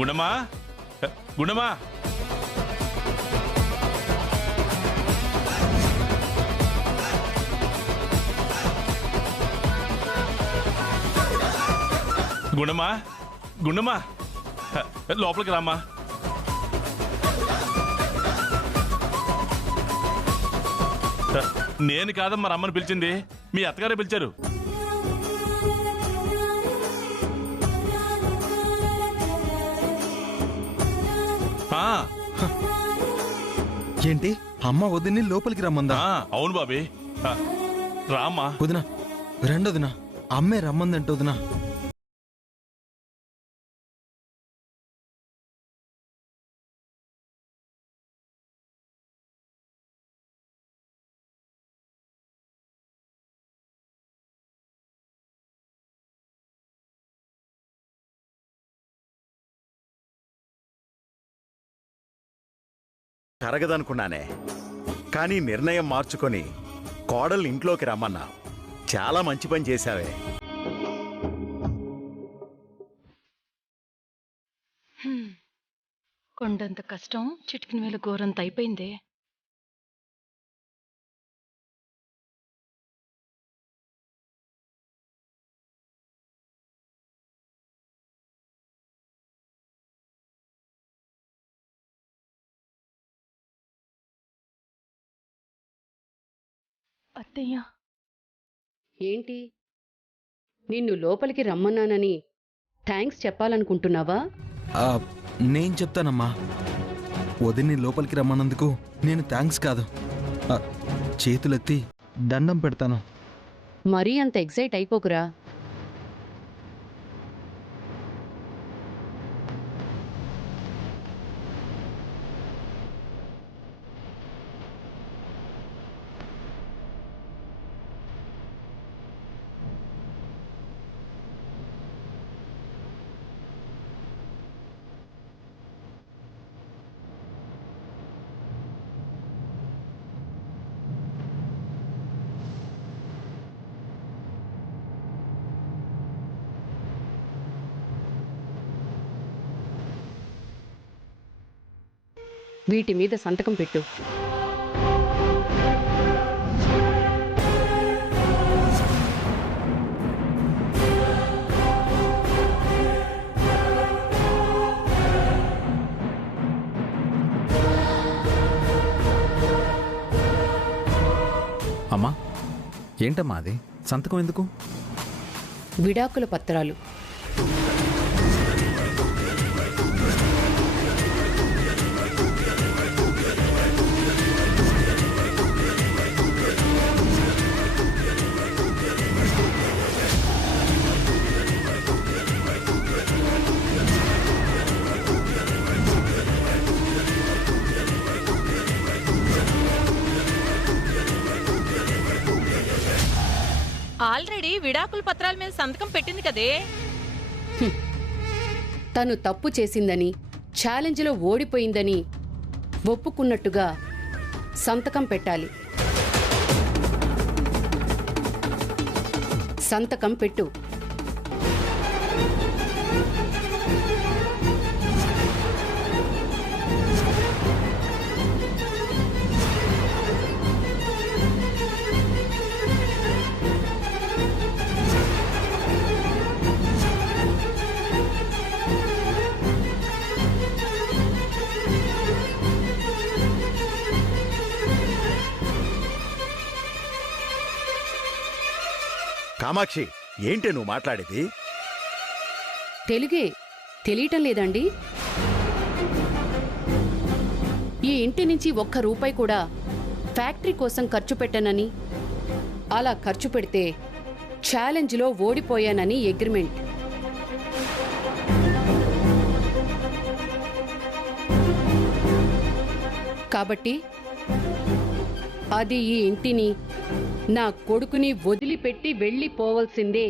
గుణమా గుణమా గుణమా గుణమా లోపలికి రామ్మా. నేను కాదమ్మా రమ్మని పిలిచింది, మీ అత్తగారే పిలిచారు. ఏంటి అమ్మ వదిని లోపలికి రమ్మందా? అవును బాబీ, రామ్మా. వదినా రెండొదినా, అమ్మే రమ్మందంటే వదినా. జరగదనుకున్నానే, కానీ నిర్ణయం మార్చుకొని కోడలు ఇంట్లోకి రమ్మన్నా. చాలా మంచి పని చేశావే. కొండంత కష్టం చిటికిన వేల గోరంత అయిపోయిందే. అత్తయ్య, ఏంటి నిన్ను లోపలికి రమ్మన్నానని థ్యాంక్స్ చెప్పాలనుకుంటున్నావా? నేను చెప్తానమ్మా. వదిని లోపలికి రమ్మన్నందుకు నేను థ్యాంక్స్ కాదు, చేతులెత్తి దండం పెడతాను. మరీ అంత ఎగ్జైట్ అయిపోకురా. వీటి మీద సంతకం పెట్టు. అమ్మా, ఏంటమ్మా అది? సంతకం ఎందుకు? విడాకుల పత్రాలు. ఆల్రెడీ విడాకుల పత్రాల మీద సంతకం పెట్టింది కదే. తను తప్పు చేసిందని, ఛాలెంజ్లో ఓడిపోయిందని ఒప్పుకున్నట్టుగా సంతకం పెట్టాలి. సంతకం పెట్టు. కామాక్షి, ఏంటి నువ్వు మాట్లాడేది? తెలుగే తెలియటం లేదండి. ఈ ఇంటి నుంచి ఒక్క రూపాయి కూడా ఫ్యాక్టరీ కోసం ఖర్చు పెట్టనని, అలా ఖర్చు పెడితే ఛాలెంజ్లో ఓడిపోయానని అగ్రిమెంట్. కాబట్టి అది ఈ ఇంటిని, నా కొడుకుని వదిలిపెట్టి వెళ్ళిపోవలసిందే.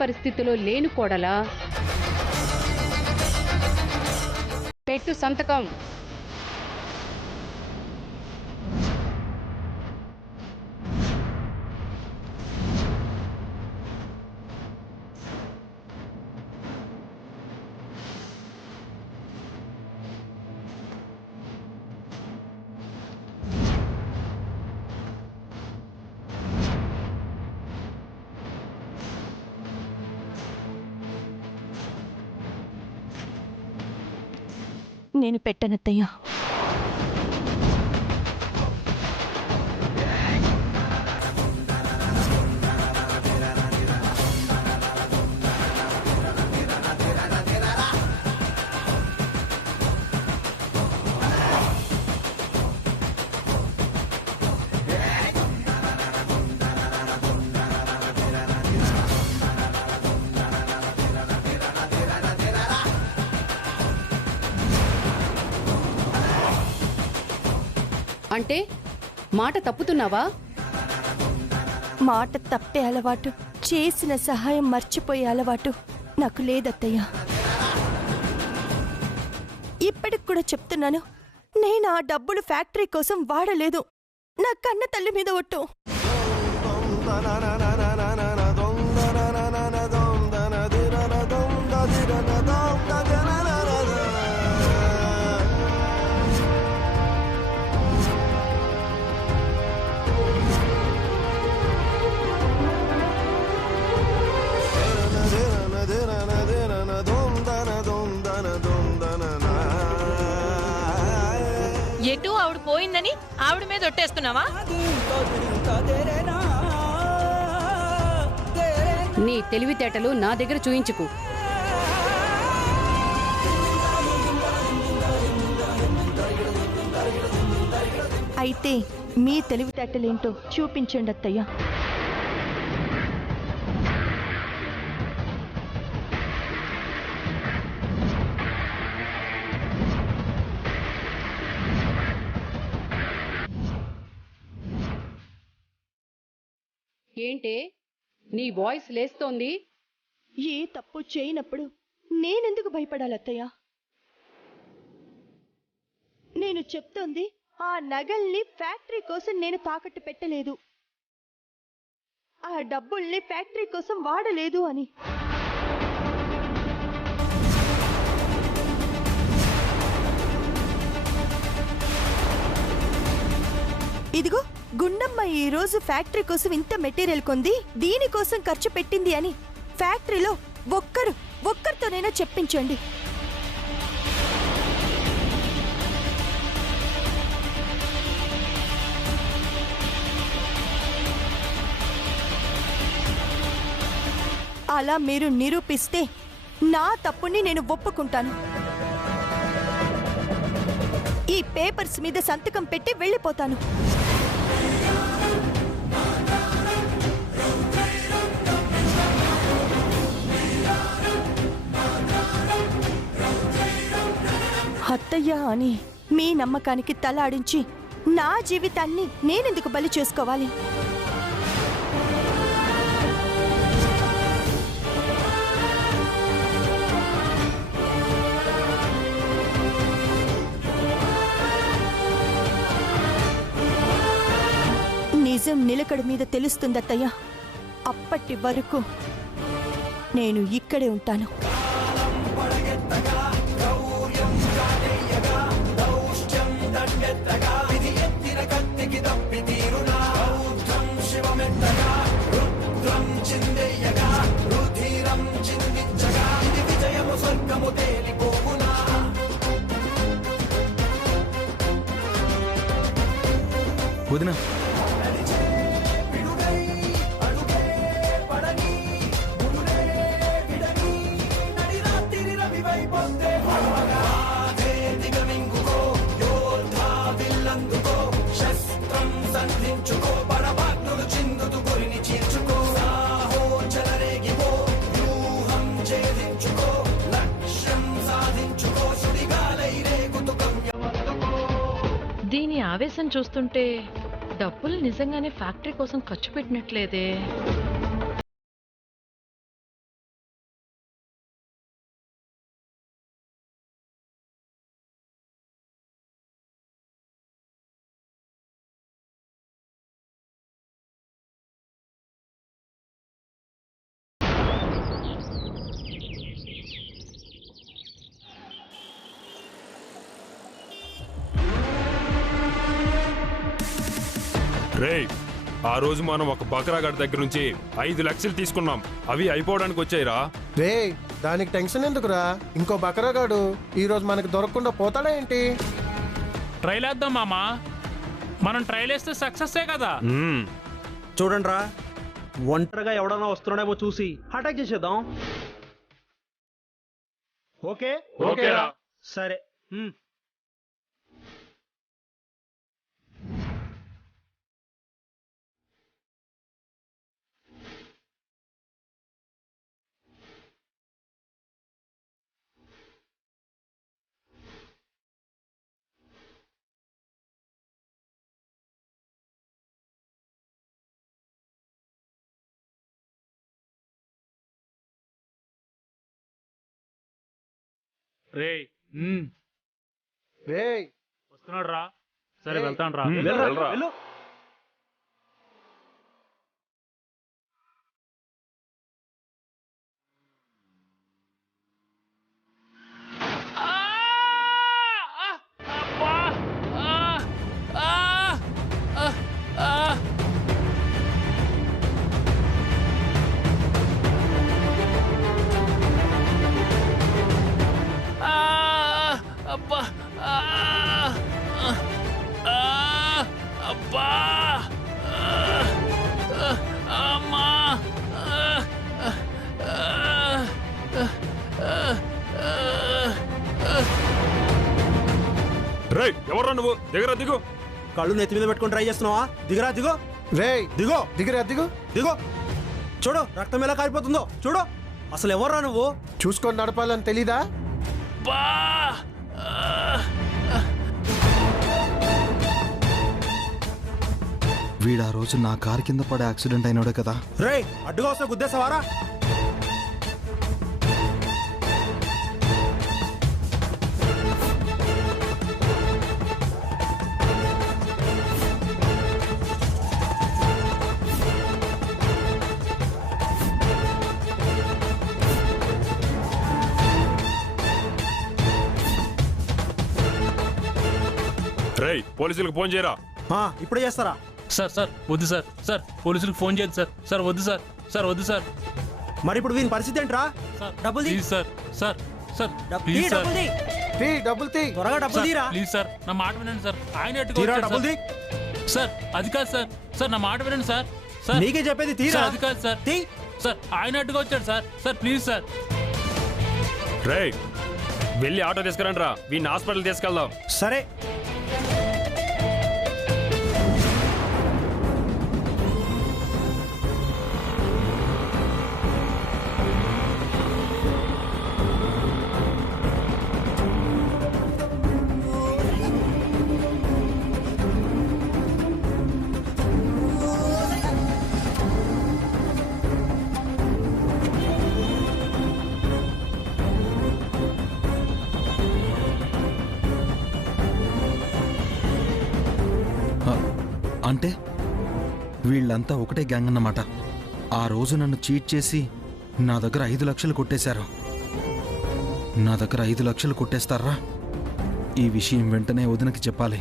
పరిస్థితిలో లేను కోడలా. పెట్టు సంతకం. నేను పెట్టనత్తయ్యా. అంటే మాట తప్పుతున్నావా? మాట తప్పే అలవాటు, చేసిన సహాయం మర్చిపోయే అలవాటు నాకు లేదత్తయ్యా. ఇప్పటికి కూడా చెప్తున్నాను, నేను ఆ డబ్బులు ఫ్యాక్టరీ కోసం వాడలేదు. నా కన్న తల్లి మీద ఒట్టు. ఎటు ఆవిడ పోయిందని ఆవిడ మీద ఒట్టేస్తున్నావా? నీ తెలివితేటలు నా దగ్గర చూయించుకు. అయితే మీ తెలివితేటలేంటో చూపించండి అత్తయ్యా. ఏంటే నీ వాయిస్ లేస్తోంది? ఏ తప్పు చేయనప్పుడు నేనెందుకు భయపడాలి అత్తయ్య? నేను చెప్తోంది ఆ నగల్ని ఫ్యాక్టరీ కోసం నేను తాకట్టు పెట్టలేదు, ఆ డబ్బుల్ని ఫ్యాక్టరీ కోసం వాడలేదు అని. ఇదిగో గుండమ్మ ఈ రోజు ఫ్యాక్టరీ కోసం ఇంత మెటీరియల్ కొంది, దీనికోసం ఖర్చు పెట్టింది అని ఫ్యాక్టరీలో ఒక్కరితోనైనా చెప్పించండి. అలా మీరు నిరూపిస్తే నా తప్పుని నేను ఒప్పుకుంటాను. ఈ పేపర్స్ మీద సంతకం పెట్టి వెళ్ళిపోతాను. అత్తయ్య అని మీ నమ్మకానికి తల ఆడించి నా జీవితాన్ని నేనెందుకు బలి చేసుకోవాలి? నిజం నిలకడ మీద తెలుస్తుందత్తయ్య. అప్పటి వరకు నేను ఇక్కడే ఉంటాను. వదినా, దీని ఆవేశం చూస్తుంటే డబ్బులు నిజంగానే ఫ్యాక్టరీ కోసం ఖర్చు పెట్టినట్లేదే. రేయ్, ఆ రోజు మనం ఒక బకరాగాడి దగ్గర నుంచి 5 లక్షలు తీసుకున్నాం. అవి అయిపోవడానికి వచ్చాయిరా. రే దానికి టెన్షన్ ఎందుకురా? ఇంకో బకరాగాడు ఈ రోజు మనకి దొరకకుండా పోతాడా ఏంటి? ట్రైల్ వేద్దాం మామా. మనం ట్రైల్ వేస్తే సక్సెస్సే కదా. చూడండి రా, ఒంటరిగా ఎవడన్నా వస్తున్నాడేమో చూసి అటాక్ చేసేద్దాం. ఓకే ఓకేరా. సరే. రే రే వస్తున్నాడు రా. సరే వెళ్తాను రా. వెళ్ళు. అబ్బా అబ్బా అమ్మా. రేయ్, ఎవర్రా నువ్వు? దిగరా, దిగు. కళ్ళు నెత్తి మీద పెట్టుకొని ట్రై చేస్తున్నావా? దిగరా, దిగో. రే దిగో, దిగురా దిగు. దిగో. చూడు రక్తం ఎలా కారిపోతుందో చూడు. అసలు ఎవర్రా నువ్వు? చూసుకొని నడపాలని తెలీదా? బా వీడు ఆ రోజు నా కారు కింద పడే యాక్సిడెంట్ అయినాడు కదా. రేయ్, అడ్డుగా వస్తే గుద్దేసావారా? రేయ్, పోలీసులకు ఫోన్ చేయరా. ఇప్పుడే చేస్తారా? సార్ సార్ వద్దు సార్. సార్ పోలీసులకు ఫోన్ చేయదు సార్. సార్ వద్దు సార్. సార్ వద్దు సార్. మరి ఇప్పుడు వీని పరిస్థితి ఏంట్రా? సార్ డబ్బులు తీ. Please sir. సార్ సార్ తీ, ప్లీజ్ సార్. డబ్బులు తీ. తీ డబ్బులు తీ. త్వరగా డబ్బులు తీరా. ప్లీజ్ సార్, నా మాట వినండి సార్. ఆయన ఎట్టుకో తీరా, వచ్చాడు డబ్బులు సార్. తీ. సార్ అది కాదు సార్. సార్ నా మాట వినండి సార్. సార్ నీకే చెప్పేది తీరా. సార్, అది కాదు సార్. తీ. సార్ ఆయన అడ్డుగా వచ్చాడు సార్. Sir please sir. రేయ్, వెళ్ళి ఆటో తీసుకురండి రా. వీడిని హాస్పిటల్ తీసుకెళ్దాం. సరే. అంటే వీళ్ళంతా ఒకటే గ్యాంగ్ అన్నమాట. ఆ రోజు నన్ను చీట్ చేసి నా దగ్గర 5 లక్షలు కొట్టేశారు. నా దగ్గర 5 లక్షలు కొట్టేస్తారా? ఈ విషయం వెంటనే వదినకి చెప్పాలి.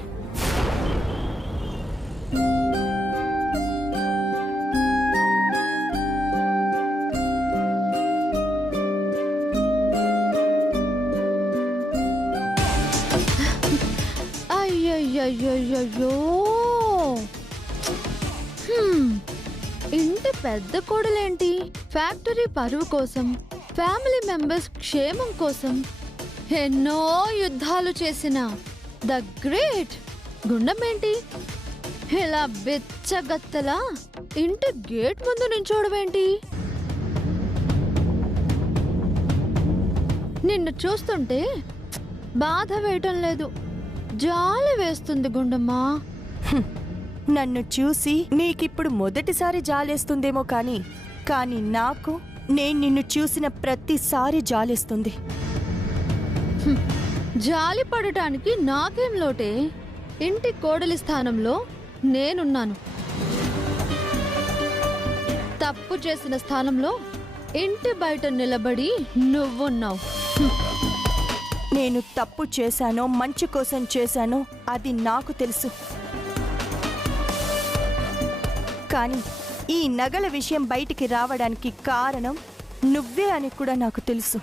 అయ్యయ్యయ్యయ్యో, ఇంటి పెద్ద కోడలేంటి ఫ్యాక్టరీ పరువు కోసం, ఫ్యామిలీ మెంబర్స్ క్షేమం కోసం ఎన్నో యుద్ధాలు చేసిన ద గ్రేట్ గుండం ఏంటి ఇలా బిచ్చగత్తలా ఇంటి గేట్ ముందు నించోడమేంటి? నిన్ను చూస్తుంటే బాధ వేయటం లేదు, జాలి వేస్తుంది గుండమ్మా. నన్ను చూసి నీకిప్పుడు మొదటిసారి జాలేస్తుందేమో కానీ నాకు నేను నిన్ను చూసిన ప్రతిసారి జాలేస్తుంది. జాలి పడటానికి నాకేం లోటే? ఇంటి కోడలి స్థానంలో నేనున్నాను. తప్పు చేసిన స్థానంలో ఇంటి బయట నిలబడి నువ్వున్నావు. నేను తప్పు చేశానో మంచి కోసం చేశానో అది నాకు తెలుసు. కానీ ఈ నగల విషయం బయటికి రావడానికి కారణం నువ్వే అని కూడా నాకు తెలుసు.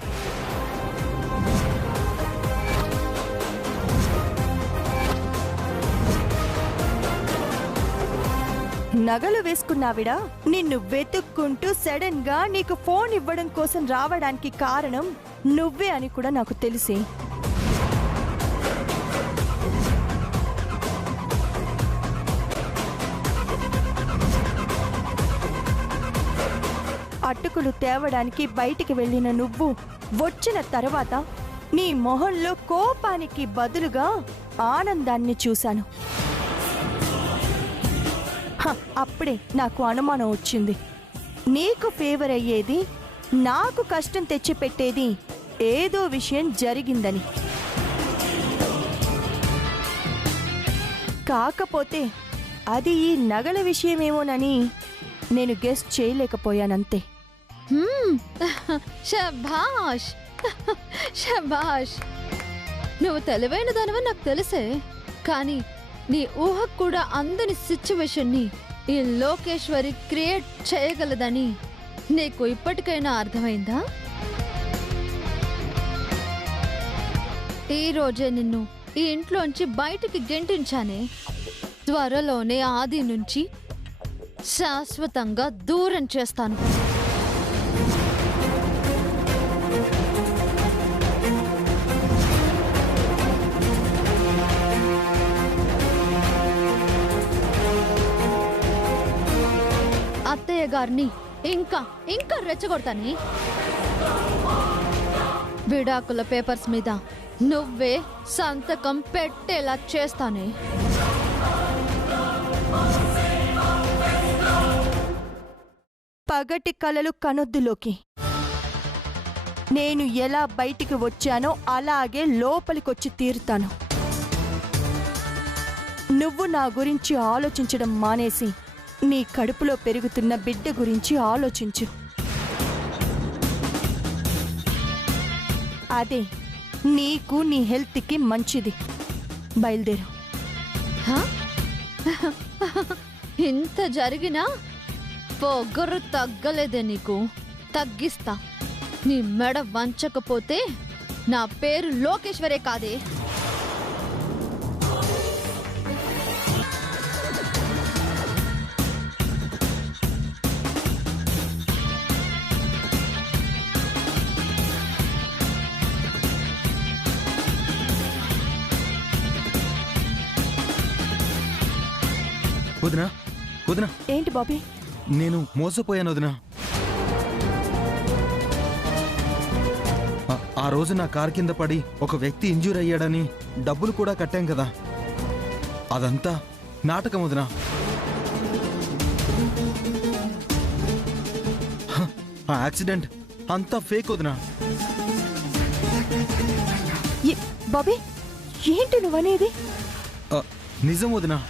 నగలు వేసుకున్నావిడా నిన్ను వెతుక్కుంటూ సడన్ గా నీకు ఫోన్ ఇవ్వడం కోసం రావడానికి కారణం నువ్వే అని కూడా నాకు తెలిసి. అటుకులు తేవడానికి బయటికి వెళ్ళిన నువ్వు వచ్చిన తర్వాత నీ మొహంలో కోపానికి బదులుగా ఆనందాన్ని చూశాను. అప్పుడే నాకు అనుమానం వచ్చింది. నీకు ఫేవర్ అయ్యేది, నాకు కష్టం తెచ్చిపెట్టేది ఏదో విషయం జరిగిందని. కాకపోతే అది ఈ నగల విషయమేమోనని నేను గెస్ట్ చేయలేకపోయానంతే. శభాష్ శభాష్, నువ్వు తెలివైన దానివని నాకు తెలిసే, కానీ నీ ఊహకు కూడా అందని సిచ్యువేషన్ని ఈ లోకేశ్వరి క్రియేట్ చేయగలదని నీకు ఇప్పటికైనా అర్థమైందా? ఈ రోజే నిన్ను ఈ ఇంట్లోంచి బయటికి గెంటించానే. త్వరలోనే ఆది నుంచి శాశ్వతంగా దూరం చేస్తాను. అత్తయ్య గారిని ఇంకా ఇంకా రెచ్చగొడతాని. విడాకుల పేపర్స్ మీద నువ్వే సంతకం పెట్టేలా చేస్తానే. పగటి కలలు కనొద్దులోకి. నేను ఎలా బయటికి వచ్చానో అలాగే లోపలికొచ్చి తీరుతాను. నువ్వు నా గురించి ఆలోచించడం మానేసి నీ కడుపులో పెరుగుతున్న బిడ్డ గురించి ఆలోచించు. అదే నీకు నీ హెల్త్కి మంచిది. బయలుదేరు. ఇంత జరిగినా పొగరు తగ్గలేదే నీకు. తగ్గిస్తా. నీ మెడ వంచకపోతే నా పేరు లోకేశ్వరే కాదే. వదినా వదినా. ఏంటి బాబీ? నేను మోసపోయాను వదినా. ఆ రోజు నా కార్ కింద పడి ఒక వ్యక్తి ఇంజూర్ అయ్యాడని డబ్బులు కూడా కట్టాం కదా, అదంతా నాటకం వదినా. ఆ యాక్సిడెంట్ అంతా ఫేక్ వదినా. బాబీ ఏంటి నువ్వనేది? నిజం వదినా.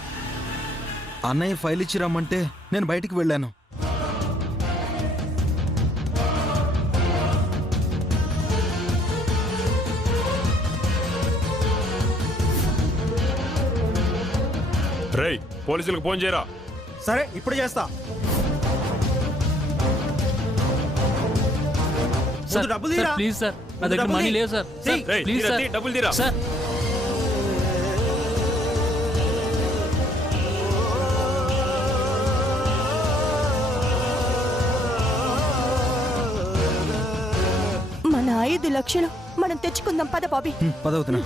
అన్నయ్య ఫైల్ ఇచ్చి రమ్మంటే నేను బయటికి వెళ్ళాను. రేయ్, పోలీసులకు ఫోన్ చేయరా. సరే, ఇప్పుడు చేస్తా. డబ్బులు తీరా. ప్లీజ్ సార్, నా దగ్గర మనీ లేదు సార్. ప్లీజ్ సార్, డబ్బులు తీరా సార్. మన 5 లక్షలు మనం తెచ్చుకుందాం. పద బాబీ. పదవుతున్నా.